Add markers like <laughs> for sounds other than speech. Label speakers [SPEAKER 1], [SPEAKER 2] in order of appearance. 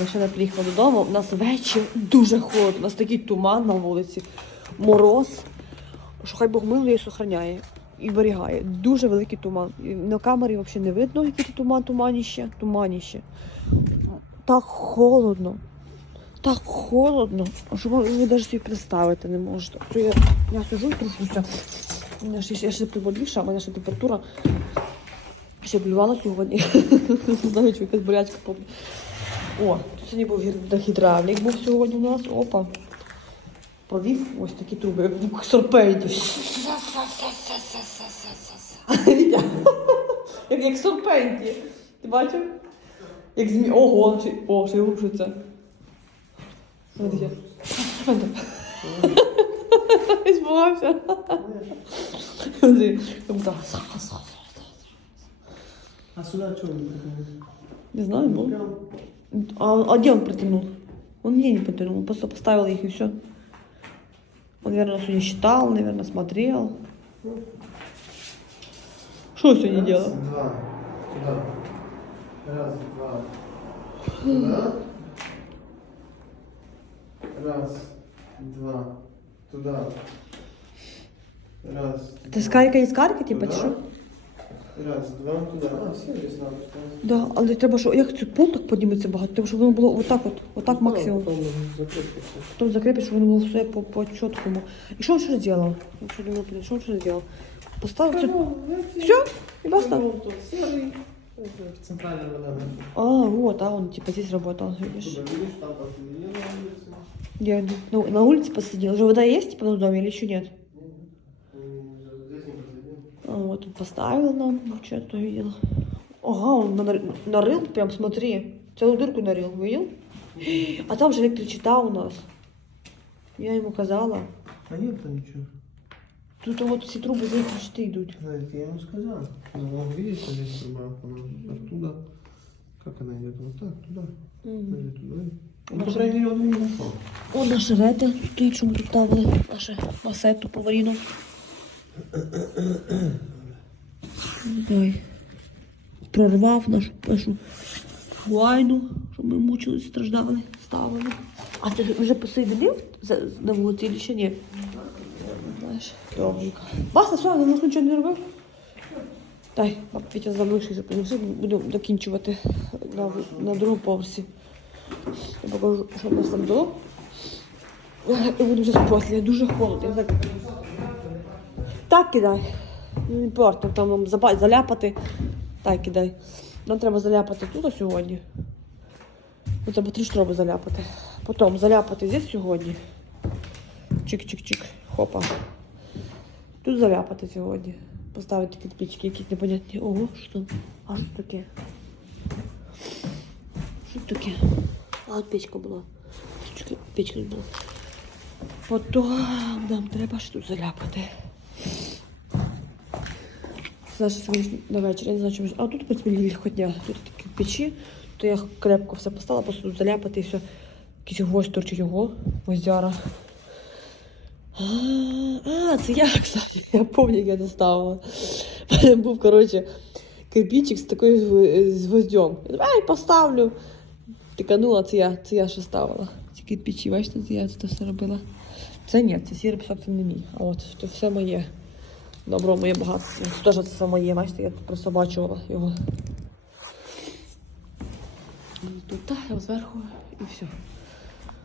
[SPEAKER 1] ми ще не приїхали додому. У нас вечір дуже холодно, у нас такий туман на вулиці, мороз. Що хай Бог милує і сохраняє і берігає. Дуже великий туман. І на камері взагалі не видно, який туман, туманіще, туманіще. Так холодно. Так холодно, що ви навіть собі представити не можете. То я, я сижу і трушуся. Я ще, я ще приболівша, у мене ще температура. Ще блювала сьогодні. Не знаю, чи якась болячка. О, тут сьогодні був гід- гідравлік був сьогодні у нас. Опа. Провів ось такі труби, як в сорпейді. <laughs> Як, як сорпенті. Ти бачив? Як змі. Ого, о, ще й рушиться. <laughs> Там.
[SPEAKER 2] А что он притянул?
[SPEAKER 1] Не знаю, ну. А, а где он протянул? Он мне не протянул, он просто поставил их и все. Он, наверное, сегодня считал, наверное, смотрел. Что сегодня
[SPEAKER 2] раз,
[SPEAKER 1] делал?
[SPEAKER 2] Два. Туда. Раз, два. Туда. Раз, два. Туда. Раз.
[SPEAKER 1] Это
[SPEAKER 2] два.
[SPEAKER 1] скарка из скарки, типа,
[SPEAKER 2] Туда.
[SPEAKER 1] чи що?
[SPEAKER 2] Раз, два, туда. А, все здесь надо ставить.
[SPEAKER 1] Да, але треба, що як цей пол так підніметься багато, треба, щоб воно було отак от, отак максимум.
[SPEAKER 2] Потом закрепится.
[SPEAKER 1] Потім закрепиш, щоб воно було все по, по чіткому. І що він ще зробив? Я ще думаю, блін, що він ще зробив? Поставив це... Все? І баста?
[SPEAKER 2] Серый. Это Центральная вода.
[SPEAKER 1] А, вот, а он типа здесь работал, видишь?
[SPEAKER 2] Туда видишь, там посидели на улице.
[SPEAKER 1] Где он? На, на улице посидел. Уже вода есть типа в доме или еще нет? А, вот он поставил нам, что-то видел. Ага, он нар- нарыл, прям смотри, целую дырку нарыл, видел? А там же электричета у нас. Я ему казала.
[SPEAKER 2] А нет там ничего.
[SPEAKER 1] Тут вот все трубы за электричеты идут.
[SPEAKER 2] Знаете, я ему сказал. Ну, он видит, что здесь труба, она оттуда. Как она идет? Вот так, туда. Или туда. Он, по крайней мере, он не нашел.
[SPEAKER 1] О, наші рети стоїть, що ми тут ставили. Нашу масету поваріну. Ой. Прорвав нашу першу гуайну, щоб ми мучились, страждали, ставили. А ти вже за- на вулиці чи ні? Баста, все, не нічого не робив? Дай, Вітя залишився, будемо докінчувати на, на другому поверсі. Я покажу, що в нас там було. І буду вже спати, дуже холодно. Так кидай. Ну, Не порти, там нам заляпати. Так кидай. Нам треба заляпати тут сьогодні. Ну, треба три штроби заляпати. Потім заляпати здесь сьогодні. Чик-чик-чик. Хопа. Тут заляпати сьогодні. Поставити кирпички якісь непонятні. Ого, що? А що таке? Що таке? А от печка була. Чекай, Печка була. Потім нам треба ж тут заляпати. Знаєш, сьогодні на вечір, я не знаю, чому. А тут, в принципі, легкотня. Тут такі печі, то я крепко все поставила, просто заляпати і все. Якийсь гвоздь торчить його, гвоздяра. А, це <laughs> я, кстати, я пам'ятаю, як я доставила. Був, коротше, кирпичик з такою з- гвоздем. Я думаю, ай, поставлю. Тиканула, це я, це я ще ставила. Ці кирпичі, бачите, це я це все робила. Це ні, це сірий пісок, це не мій. А от це все моє. Добро моє багатство. Теж це моє, бачите, я тут присобачувала його. Тут так, зверху і все.